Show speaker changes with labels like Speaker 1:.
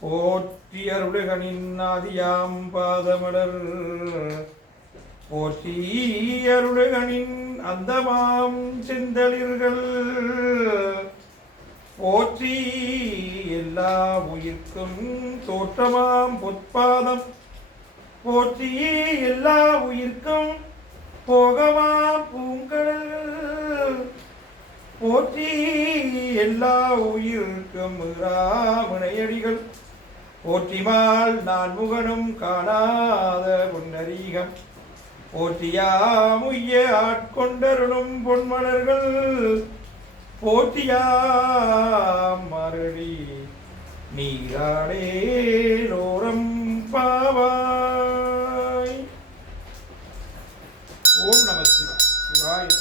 Speaker 1: போற்றி அருளகனின் ஆதியாம் பாதமலர். போற்றி அருளகனின் அந்தமாம் செந்தளிர்கள். போற்றி எல்லா உயிர்க்கும் தோற்றமாம் பொற்பாதம். போற்றி எல்லா உயிர்க்கும் போகமாம் பூங்கடல். போற்றி எல்லா உயிருக்கும் ராமனையடிகள் போற்றிமால் நான் முகனும் காணாத புன்னரீகம். போற்றியாமுய்ய ஆட்கொண்டருளும் பொன்மலர்கள். போற்றியாம் மருளி நீராடே லோரம் பாவாய். ஓம் நம சிவாய் சிவாய்.